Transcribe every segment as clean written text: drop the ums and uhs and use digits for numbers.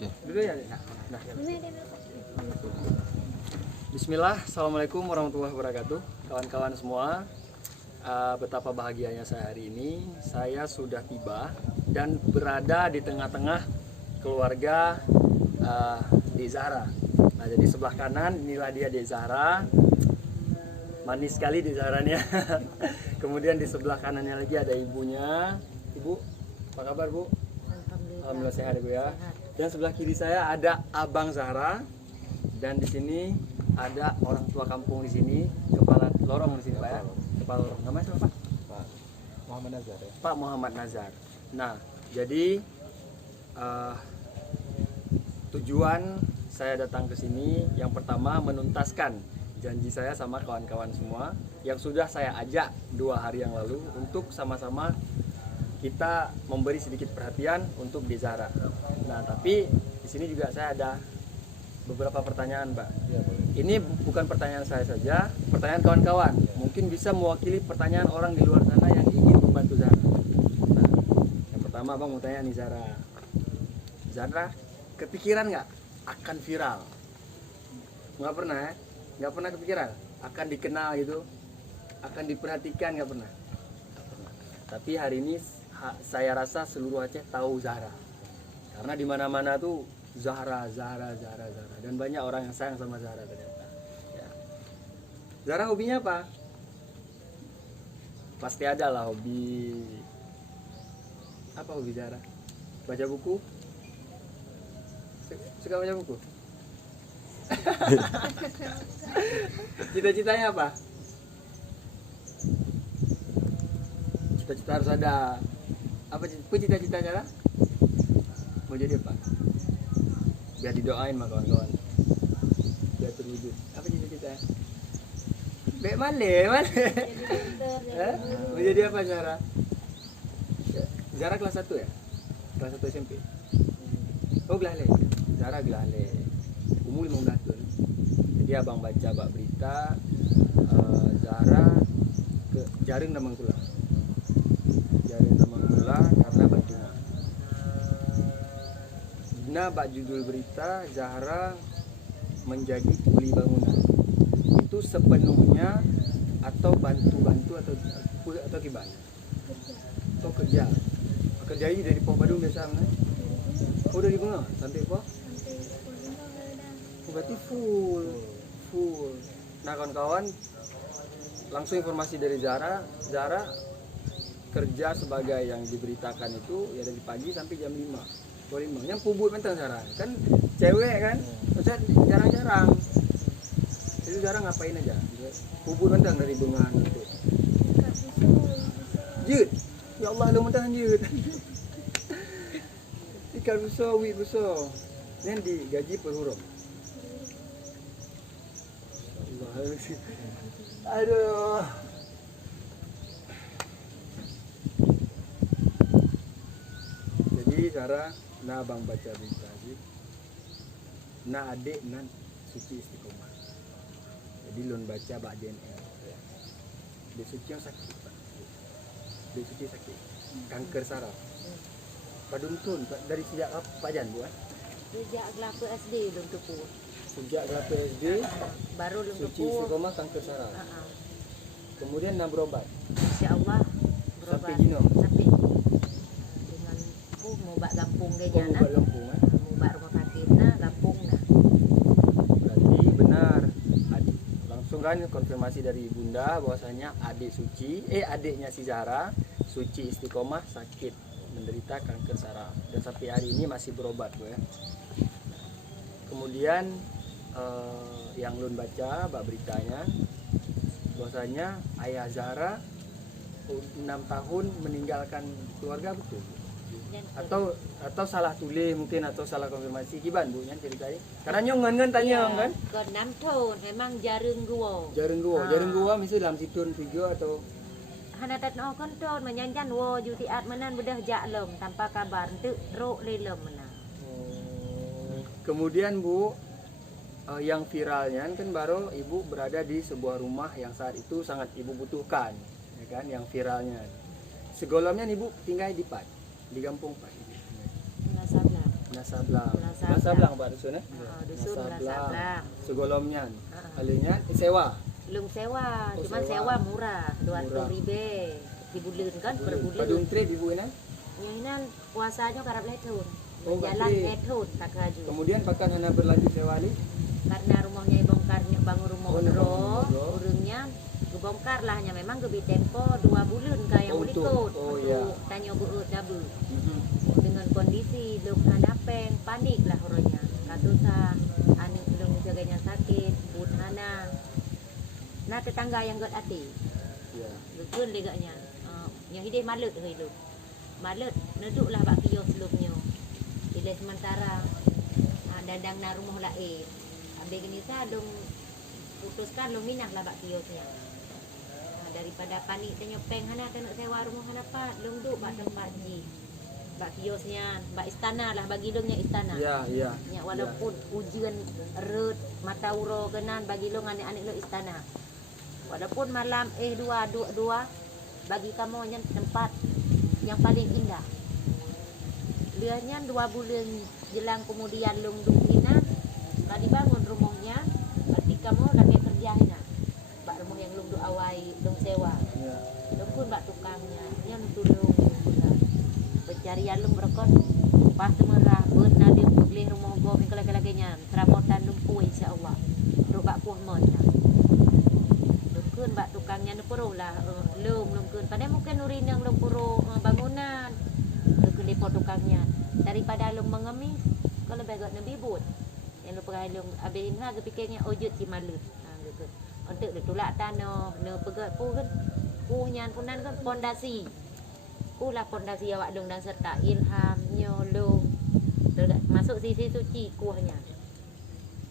Dulu ya. Nah. Bismillah, assalamualaikum warahmatullahi wabarakatuh, kawan-kawan semua. Betapa bahagianya saya hari ini. Saya sudah tiba dan berada di tengah-tengah keluarga Dek Zahra. Nah, jadi sebelah kanan inilah dia Dek Zahra. Manis sekali Dek Zahranya. Kemudian di sebelah kanannya lagi ada ibunya. Ibu, apa kabar Bu? Alhamdulillah sehat Ibu ya. Dan sebelah kiri saya ada Abang Zahra. Dan di sini ada orang tua kampung di sini, kepala lorong di sini Pak ya. Kepala lorong. Namanya siapa Pak? Pak Muhammad Nazar ya. Pak Muhammad Nazar. Nah, jadi tujuan saya datang ke sini yang pertama menuntaskan janji saya sama kawan-kawan semua yang sudah saya ajak 2 hari yang lalu untuk sama-sama kita memberi sedikit perhatian untuk Dek Zahra. Nah, tapi di sini juga saya ada beberapa pertanyaan, Pak. Ya, boleh. Ini bukan pertanyaan saya saja, pertanyaan kawan-kawan. Mungkin bisa mewakili pertanyaan orang di luar sana yang ingin membantu Zahra. Nah, yang pertama Bang mau tanya nih Zahra. Zahra, kepikiran nggak akan viral? Nggak pernah ya? Nggak pernah kepikiran? Akan dikenal gitu? Akan diperhatikan nggak pernah? Nggak pernah. Tapi hari ini saya rasa seluruh Aceh tahu Zahra. Karena di mana-mana tuh Zahra, dan banyak orang yang sayang sama Zahra ternyata. Ya. Zahra hobinya apa? Pasti ada lah hobi. Apa hobi Zahra? Baca buku? Suka baca buku? Cita-citanya apa? Cita-cita harus ada. Apa cita-cita Zahra? Mau jadi apa? Biar didoain sama kawan-kawan, biar terwujud. Apa cita-cita? Bek male. Mau jadi apa Zahra? Zahra kelas 1 ya? Kelas 1 SMP? Oh Gelale. Zahra Gelale. Umur 15 tahun. Jadi abang baca bak berita Zahra ke Jaring Damangkula. Jaring Damangkula karena bantuan. Nah, bak judul berita Zahra menjadi kuli bangunan. Itu sepenuhnya atau bantu-bantu atau gimana? Atau kerja. Kerja ini dari Pok Badung biasa kan? Oh, dari Bunga sampai Pok? Oh, berarti full. Nah, kawan-kawan, langsung informasi dari Zahra. Zahra kerja sebagai yang diberitakan itu ya dari pagi sampai jam 5. Yang pubut mentang Zahra kan cewek kan, maksudnya jarang-jarang. Jadi Zahra ngapain aja? Pubut mentang dari bengan itu. Jut, ya Allah lu mentang jut. Ikan besar, wit besar. Ini digaji per huruf. Aduh. Jadi Zahra nah abang baca berita lagi. Nah adik nan suci istiqomah. Jadi lun baca bak JNL. Dek suci yang sakit Pak. Dek suci sakit. Kanker saraf. Paduntun dari sejak apa Jan Bu? Sejak kelapa SD belum tepu. Sejak kelapa SD Baru belum suci tepu. istiqomah kanker saraf. Kemudian nak berobat. Insya-Allah berobat. Sampai Gino. Sampai dengan mau bak gampung kayaknya nah. Obat Lampung Mau bak rumah sakit nah gampung nah. Berarti benar. Langsung kan konfirmasi dari Bunda bahwasanya adiknya si Zahra suci istiqomah sakit menderita kanker saraf dan sampai hari ini masih berobat Bu ya. Kemudian yang Lun baca bak beritanya bahwasanya ayah Zahra 6 tahun meninggalkan keluarga betul. Atau salah tulis mungkin atau salah konfirmasi kiban Bu nya ceritain. Karena nyongan kan tanya kan. Ke 6 tahun memang jaring gua. Jaring gua mesti dalam situn 3 atau Hana tat no kontrol menyanjan wo juti at menan bedah jaklem tanpa kabar tu ro lelem mena. Kemudian Bu yang viralnya kan baru Ibu berada di sebuah rumah yang saat itu sangat Ibu butuhkan, ya kan, yang viralnya. Segolomnya Ibu tinggal di Kampung Pak. Nasablang. Nasablang. Nasablang Pak dusun ya? Dusun Nasablang. Segolomnya. Alinya sewa. Lung sewa, Oh, cuman sewa. sewa murah, 200.000 di bulan kan per bulan. Padung trade ibu ini. Yang ini puasanya karena letun, Oh, jalan berarti- letun tak kaju. Kemudian pakan hana berlanjut sewa ni. Karena rumahnya bongkar bangun rumah Oh, udro, udro. urungnya gebongkar lahnya memang gebi tempo 2 bulan kayak yang Oh, ulikut untuk- oh, iya. tanya beut dabu dengan kondisi lung hanapeng panik lah orangnya katusa aning belum jaganya sakit bun hana nah tetangga yang got ati Ya. betul leganya yang ide malut hidup malut neduk lah bak kios selumnya bila sementara dadang na rumah lain ambil gini sa dong putuskan lo minah lah bak kiosnya daripada panik tanya peng hana kena sewa rumah hana pak long duk bak tempat ji bak kiosnya bak istana lah bagi longnya istana Ya, iya. ya walaupun ujian erut mata uro kenan bagi long anak-anak lo istana walaupun malam dua bagi kamu yang tempat yang paling indah lihatnya 2 bulan jelang kemudian long dukina tadi bangun rumahnya berarti kamu lagi kerja hina bak rumah yang long duk awai long sewa Ya. long pun bak tukangnya yang tulung pencarian long berekon pas merah ber nadi boleh rumah go kelak-kelaknya perabotan lumpuh insyaallah duk bak puah mon kun bak tukangnya nu puro lah lum kun pada mungkin nurin yang lum puro bangunan kun depo tukangnya daripada lum mengemis kalau bagot nabi but yang lu pegai lum abin ha kepikirnya ojut ci malut gitu untuk ditulak tanah ne pegat pu kan punya punan kan pondasi lah pondasi awak lum dan serta ilham nyolong masuk sisi suci kuahnya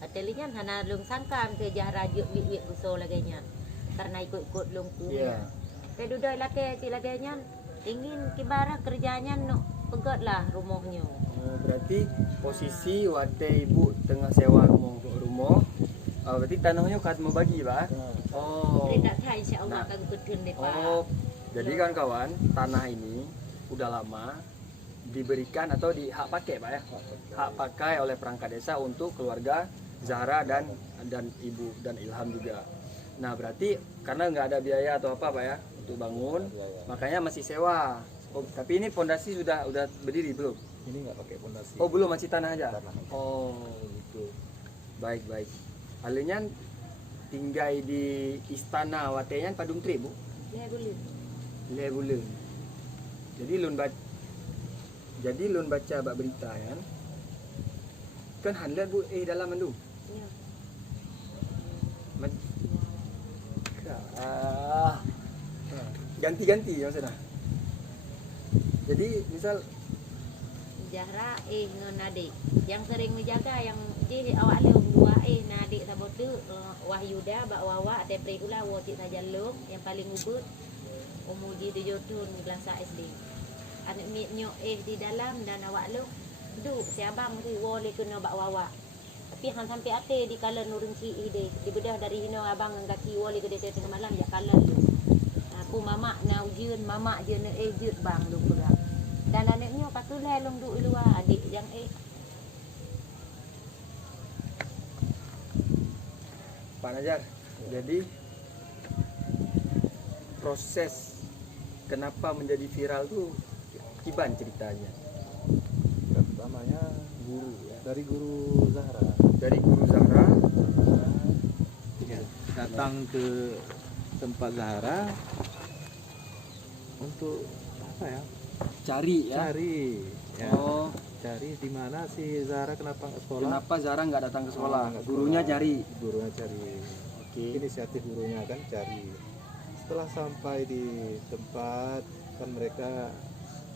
atelinya hana lum sangkam ke jahrajuk wik usul laganya karena ikut-ikut lungku. Ya. Keduduk laki laganya ingin kibara kerjanya no pegat lah rumahnya. Berarti posisi waktu ibu tengah sewa rumah, berarti tanahnya kat mau bagi pak? Oh. Tidak tahu insya-Allah Nah. kagak kudun deh Pak. Oh. Jadi kan kawan, tanah ini udah lama diberikan atau di hak pakai pak ya? Hak pakai oleh perangkat desa untuk keluarga Zahra dan ibu dan Ilham juga. Nah berarti karena nggak ada biaya atau apa pak ya untuk bangun, makanya masih sewa. Oh, tapi ini fondasi sudah berdiri belum? Ini nggak pakai pondasi. Oh belum, masih tanah aja. Tanah. Oh gitu. Baik. Alinya tinggal di istana watenya Padung Tri bu. Ya boleh. Le bulan. Jadi lun baca bak berita kan. Kan handlet bu dalam mandu. Ya. Ganti-ganti maksudnya. Jadi misal Jahra ngenadik yang sering menjaga yang di awak leum dua nadik sabotu Wahyuda bak wawa ate pregula woti saja lum yang paling ubut umudi di jotun kelas SD anak mitnyo di dalam dan awak lum du si abang tu wole kena bak wawa tapi han sampai ate di kala nurun ci ide di bedah dari hino abang ngaki wole ke tengah malam ya kala aku mama na ujian mama je ne jut bang lu pula dan anaknya patulai long du luar adik yang Pak Najar, jadi proses kenapa menjadi viral tuh kiban ceritanya Pertamanya guru ya. Dari guru Zahra. dari guru Zahra. Datang ke tempat Zahra untuk apa ya? Cari ya. Cari. Ya. Oh, Cari di mana si Zahra kenapa nggak sekolah? kenapa Zahra nggak datang ke sekolah? Nggak Gurunya sekolah. cari. Gurunya cari. Oke. Inisiatif gurunya kan cari. Setelah sampai di tempat kan mereka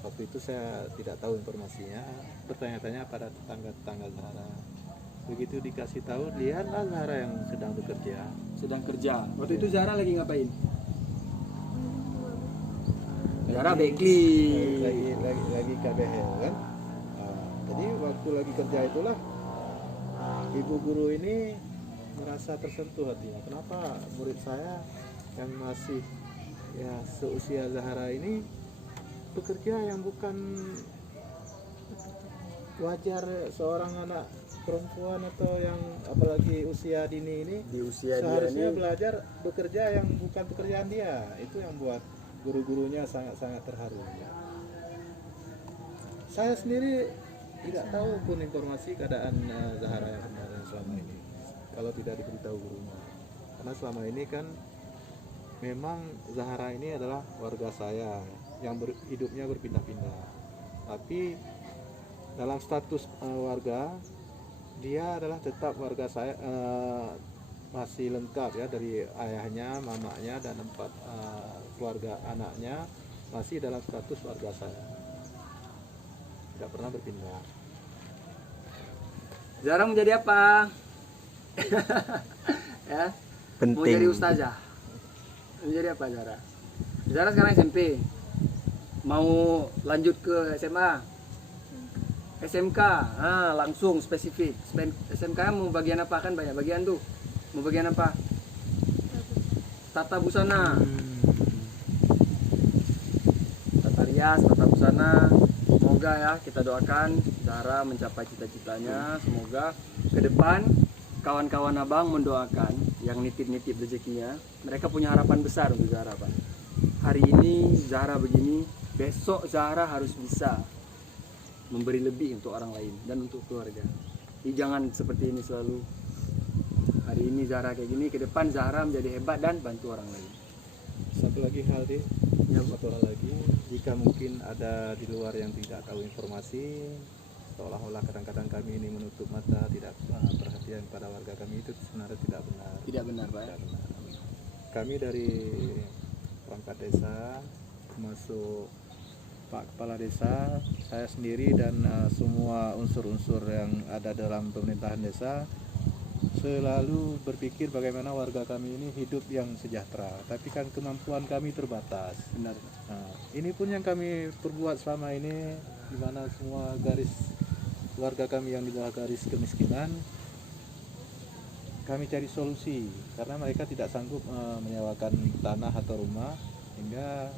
waktu itu saya tidak tahu informasinya, bertanya-tanya pada tetangga-tetangga Zahra. Begitu dikasih tahu, lihatlah Zahra yang sedang bekerja. Sedang kerja. Waktu itu Zahra lagi ngapain? Zahra Bekli. Lagi KBL kan. Jadi waktu lagi kerja itulah ibu guru ini merasa tersentuh hatinya. Kenapa murid saya yang masih ya seusia Zahra ini bekerja yang bukan wajar seorang anak perempuan atau yang apalagi usia dini ini Di usia dia seharusnya ini belajar bekerja yang bukan pekerjaan dia. Itu yang buat guru-gurunya sangat-sangat terharu. Saya sendiri tidak tahu pun informasi keadaan Zahara yang kemarin selama ini kalau tidak diberitahu gurunya. Karena selama ini kan memang Zahara ini adalah warga saya yang hidupnya berpindah-pindah. Tapi dalam status warga dia adalah tetap warga saya, masih lengkap ya, dari ayahnya, mamanya dan 4 keluarga anaknya masih dalam status warga saya, tidak pernah berpindah. Zahra mau jadi apa? Ya, mau jadi ustazah. Mau jadi apa Zahra? Zahra sekarang SMP. Mau lanjut ke SMA? SMK, langsung spesifik. SMK mau bagian apa, kan banyak bagian tuh. Mau bagian apa? Tata busana, tata rias, tata busana. Semoga ya, kita doakan Zahra mencapai cita-citanya. Semoga ke depan kawan-kawan abang mendoakan yang nitip-nitip rezekinya. Mereka punya harapan besar untuk Zahra, Pak. Hari ini Zahra begini, besok Zahra harus bisa memberi lebih untuk orang lain dan untuk keluarga. Jadi jangan seperti ini selalu. Hari ini Zahra kayak gini, ke depan Zahra menjadi hebat dan bantu orang lain. Satu lagi hal deh, Ya, satu hal lagi, jika mungkin ada di luar yang tidak tahu informasi, seolah-olah kadang-kadang kami ini menutup mata, tidak perhatian pada warga kami, itu sebenarnya tidak benar. tidak benar, Pak. Tidak benar. Kami dari perangkat desa, termasuk Pak Kepala Desa, saya sendiri dan semua unsur-unsur yang ada dalam pemerintahan desa selalu berpikir bagaimana warga kami ini hidup yang sejahtera. Tapi kan kemampuan kami terbatas. Benar. Nah, ini pun yang kami perbuat selama ini, di mana semua garis warga kami yang di bawah garis kemiskinan, kami cari solusi karena mereka tidak sanggup menyewakan tanah atau rumah, hingga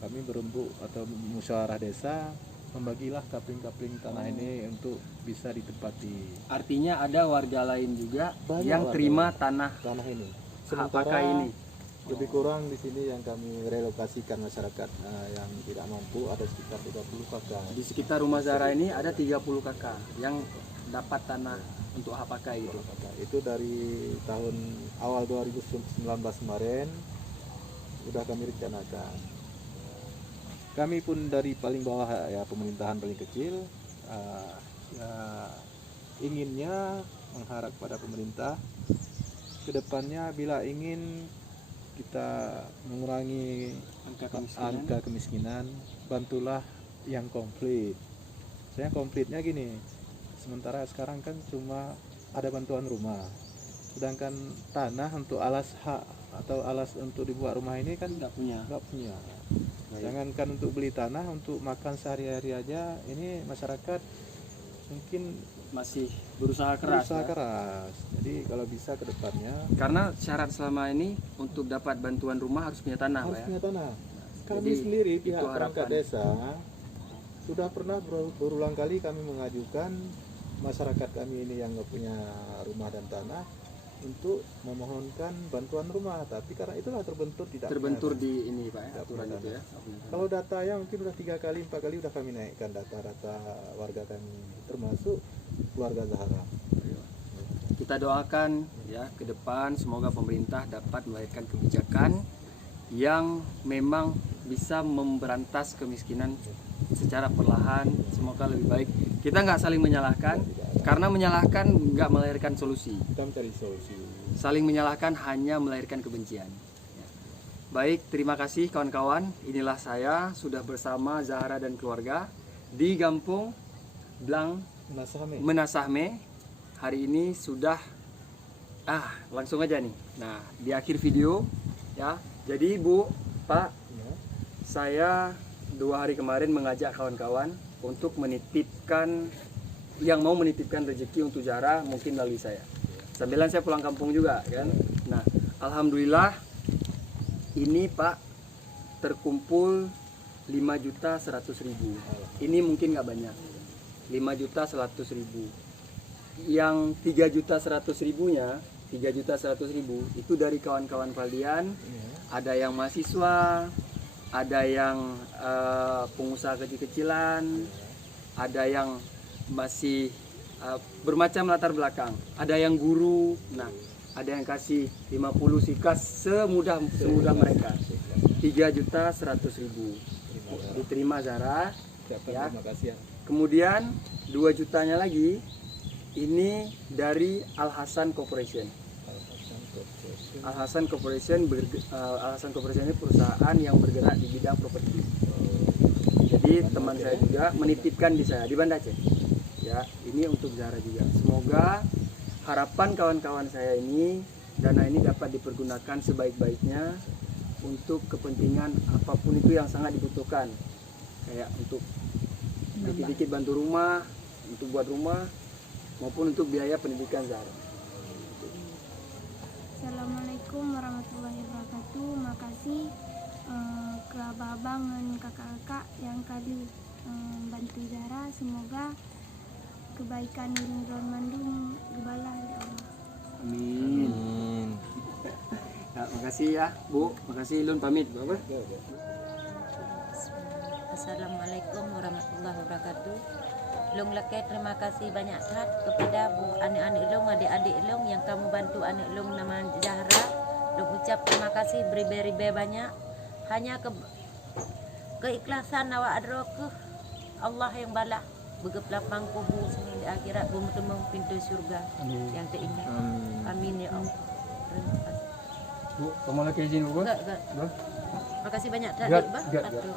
kami berembuk atau musyawarah desa membagilah kapling-kapling tanah ini untuk bisa ditempati. Artinya ada warga lain juga Banyak yang warga terima tanah Tanah ini. hak pakai ini. Lebih kurang di sini yang kami relokasikan masyarakat yang tidak mampu ada sekitar 30 kakak. Di sekitar rumah Zahra ini ada 30 kakak yang dapat tanah untuk hak pakai itu. Itu dari tahun awal 2019 kemarin sudah kami rencanakan. Kami pun dari paling bawah ya, pemerintahan paling kecil, ya, inginnya mengharap pada pemerintah kedepannya bila ingin kita mengurangi angka kemiskinan, bantulah yang komplit. Saya komplitnya gini, sementara sekarang kan cuma ada bantuan rumah, sedangkan tanah untuk alas hak atau alas untuk dibuat rumah ini kan Nggak punya. Jangankan untuk beli tanah, untuk makan sehari-hari aja ini masyarakat mungkin Masih berusaha keras. berusaha Ya. keras. Jadi kalau bisa ke depannya Karena syarat selama ini untuk dapat bantuan rumah harus punya tanah, harus Pak, ya. punya tanah. Kami Jadi, sendiri itu pihak perangkat harapan. desa sudah pernah berulang kali kami mengajukan masyarakat kami ini yang nggak punya terbentur dan tanah untuk memohonkan bantuan rumah, tapi karena itulah terbentur di ini Pak ya, Tidak aturan punya itu ya. Kalau datanya mungkin udah 3 kali 4 kali udah kami naikkan data-data warga kami, termasuk keluarga Zahra. Kita doakan ya ke depan semoga pemerintah dapat melahirkan kebijakan yang memang bisa memberantas kemiskinan secara perlahan. Semoga lebih baik. Kita nggak saling menyalahkan, karena menyalahkan nggak melahirkan solusi. Kita mencari solusi. Saling menyalahkan hanya melahirkan kebencian. Ya. Baik, terima kasih kawan-kawan. Inilah saya sudah bersama Zahra dan keluarga di Kampung Blang Menasahme. Hari ini sudah langsung aja nih. Nah, di akhir video ya. Jadi Bu, Pak, Ya. saya 2 hari kemarin mengajak kawan-kawan untuk menitipkan yang mau menitipkan rezeki untuk Zahra mungkin melalui saya. Sambilan saya pulang kampung juga kan. Nah, alhamdulillah ini Pak terkumpul 5.100.000. Ini mungkin nggak banyak. 5.100.000. Yang 3.100.000-nya, 3.100.000 itu dari kawan-kawan kalian. Ada yang mahasiswa, ada yang pengusaha kecil-kecilan, ada yang masih bermacam latar belakang, ada yang guru. Nah, ada yang kasih 50 sikas semudah mereka. 3.100.000 diterima Zara ya. Terima kasih ya. Kemudian 2 jutanya lagi ini dari Al Hasan Corporation. Al Hasan Corporation ini perusahaan yang bergerak di bidang properti. Jadi teman saya juga menitipkan di Banda Aceh. Ya, ini untuk Zara juga. Semoga harapan kawan-kawan saya ini, dana ini dapat dipergunakan sebaik-baiknya untuk kepentingan apapun itu yang sangat dibutuhkan. Kayak untuk dikit-dikit bantu rumah, untuk buat rumah, maupun untuk biaya pendidikan Zara. Assalamualaikum warahmatullahi wabarakatuh. Makasih ke abang-abang dan kakak-kakak yang kali bantu Zara. Semoga kebaikan Nurul Mandung dibalas ya Allah. Amin. Ya, makasih ya Bu, makasih Lun, pamit. Bapak. Assalamualaikum warahmatullahi wabarakatuh. Long laki terima kasih banyak kat kepada bu anak-anak long, adik-adik long yang kamu bantu anak long nama Zahra. Long ucap terima kasih beribe-ribe banyak. Hanya keikhlasan awak adro ke Allah yang balas begep lapang kubur sini di akhirat bertemu pintu surga yang keinginan. Amin ya Allah. Terima kasih. Bu, kamu lagi izin Bu? Enggak. Bu? Makasih banyak Enggak, tadi, Bah. enggak. Aduh.